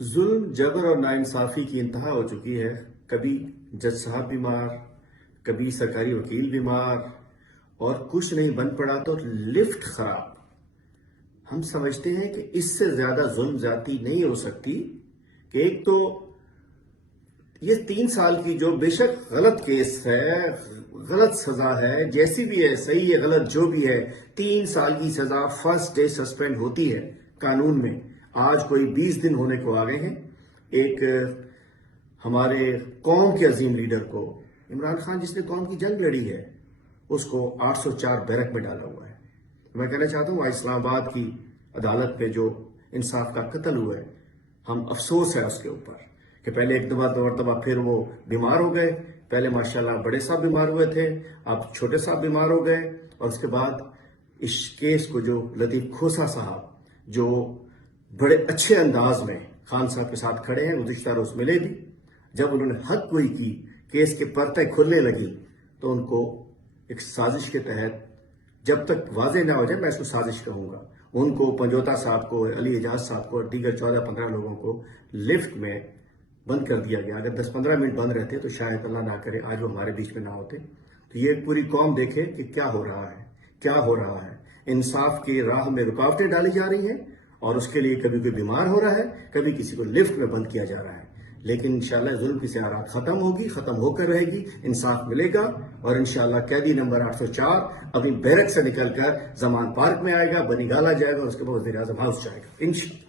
ظلم، جبر اور ناانصافی کی انتہا ہو چکی ہے۔ کبھی جج صاحب بیمار، کبھی سرکاری وکیل بیمار، اور کچھ نہیں بن پڑا تو لفٹ خراب۔ ہم سمجھتے ہیں کہ اس سے زیادہ ظلم زیادتی نہیں ہو سکتی کہ ایک تو یہ 3 سال کی جو بے شک غلط کیس ہے، غلط سزا ہے، جیسی بھی ہے، صحیح ہے غلط جو بھی ہے، 3 سال کی سزا فرسٹ ڈے سسپینڈ ہوتی ہے قانون میں۔ آج کوئی 20 دن ہونے کو آ گئے ہیں۔ ایک ہمارے قوم کے عظیم لیڈر کو، عمران خان جس نے قوم کی جنگ لڑی ہے، اس کو 804 بیرک میں ڈالا ہوا ہے۔ میں کہنا چاہتا ہوں اسلام آباد کی عدالت پہ جو انصاف کا قتل ہوا ہے، ہم افسوس ہے اس کے اوپر کہ پہلے ایک دو مرتبہ پھر وہ بیمار ہو گئے۔ پہلے ماشاءاللہ بڑے صاحب بیمار ہوئے تھے، اب چھوٹے صاحب بیمار ہو گئے، اور اس کے بعد اس کیس کو جو لطیف کھوسہ صاحب جو بڑے اچھے انداز میں خان صاحب کے ساتھ کھڑے ہیں، گزشتہ روز ملے بھی، جب انہوں نے حق گوئی کی، کیس کے پرتیں کھلنے لگی، تو ان کو ایک سازش کے تحت، جب تک واضح نہ ہو جائے میں اس کو سازش کہوں گا، ان کو پنجوتا صاحب کو، علی اعجاز صاحب کو اور دیگر 14-15 لوگوں کو لفٹ میں بند کر دیا گیا۔ اگر 10-15 منٹ بند رہتے تو شاید اللہ نہ کرے آج وہ ہمارے بیچ میں نہ ہوتے۔ تو یہ پوری قوم دیکھے کہ کیا ہو رہا ہے، کیا ہو رہا ہے۔ انصاف کی راہ میں رکاوٹیں ڈالی جا رہی ہیں، اور اس کے لیے کبھی کوئی بیمار ہو رہا ہے، کبھی کسی کو لفٹ میں بند کیا جا رہا ہے۔ لیکن انشاءاللہ ظلم کی سیارات ختم ہوگی، ختم ہو کر رہے گی، انصاف ملے گا، اور انشاءاللہ قیدی نمبر 804 اپنی بیرک سے نکل کر زمان پارک میں آئے گا، بنی گالا جائے گا، اور اس کے بعد وزیر اعظم ہاؤس جائے گا انشاءاللہ۔